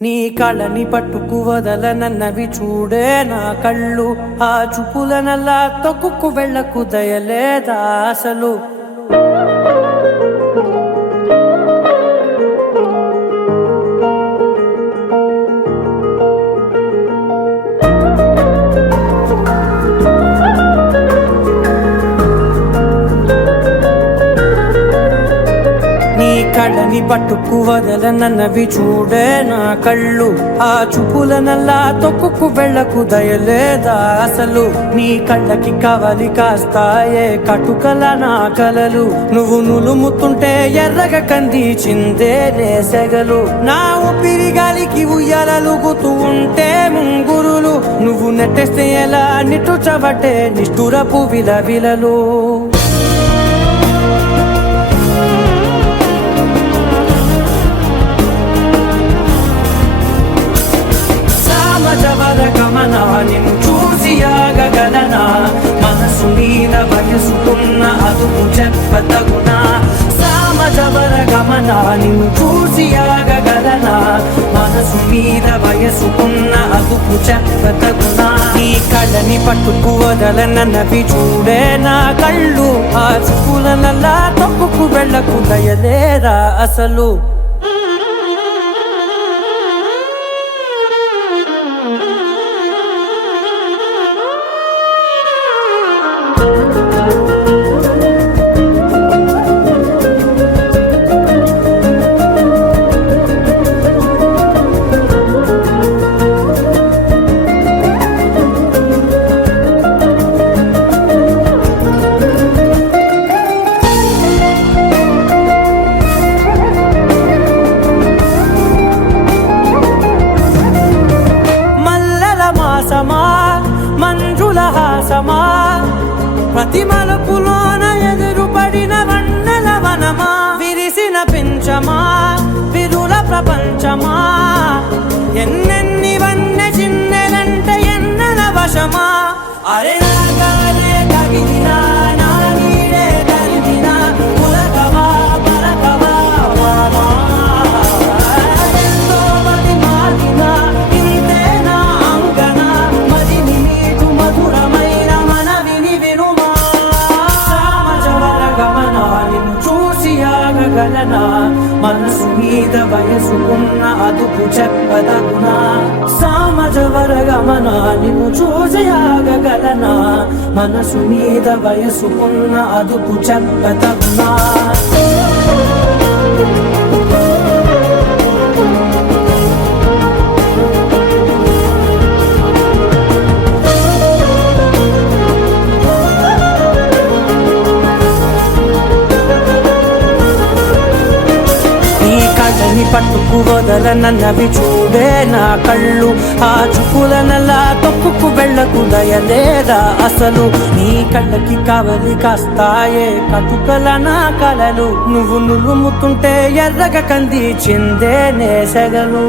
నీ కళ్ళని పట్టుకు వదలనన్నవి చూడే నా కళ్ళు, ఆ చూపులనల్లా తొక్కుకు వెళ్ళకు దయలేదా అసలు. కళ్ళని పట్టుకు వదలనన్నవి చూడే నా కళ్ళు, ఆ చూపులనల్లా తొక్కుకు వెళ్ళకు దయలేదా అసలు. నీ కళ్ళకి కవలి కాస్తాయే కటుకల నా కలలు, నువ్వు నులుముతుంటే ఎర్రగ కందిచిందే నేసెగలు. నా ఊపిరి గాలికి ఉయ్యాలలుగుతూ ఉంటే ముంగురులు, నువ్వు నెట్టేస్తే ఎలా నిట్టుచబట్టే నిష్ఠురపు విలవిలలు. గమనా నిన్ను చూసి ఆగగలనా, మనసు మీద వయసుకున్న అదుపు చెప్పతగునా. సామజవర గమనా నిన్ను చూసి ఆగగలనా, మనసు మీద వయసుకున్న అదుపు చెప్పతగునా. నీ కళ్ళని పట్టుకు వదలనన్నవి చూడే నా కళ్ళు, ఆ చూపులనల్లా తప్పుకు వెళ్ళకు దయలేరా అసలు. మంజుల హాసమా, ప్రతి మలుపులోన ఎదురుపడిన వన్నెల వనమా, విరిసిన పించమా విరుల ప్రపంచమా, ఎన్నెన్ని వన్నె చిన్నెలంటే ఎన్నెల వశమా. అరే నాగాలే తగిలినా నా నీడే తరిమినా, పులకవా పలకవా మామా, ఎంతో మది మారినా ఇంతే నా అంగన, మదిని నీటు మధురమైన మనవిని వినుమా. సామజవర గమనా నిన్ను చూసి ఆగగలనా, మనసు మీద వయసుకున్న అదుపు చెప్పదగునా. సామజవర గమనా నిన్ను చూసి ఆగగలనా, మనసు మీద వయసుకున్న అదుపు చెప్పదగునా. కళ్ళని పట్టుకు వదలనన్నవి చూడే నా కళ్ళు, ఆ చూపులనల్లా తొక్కుకు వెళ్ళకు దయలేదా అసలు. నీ కళ్ళకి కవలి కాస్తాయే కటుకల నా కలలు, నువ్వు నులుముతుంటే ఎర్రగ కందిచిందే నేసెగలు.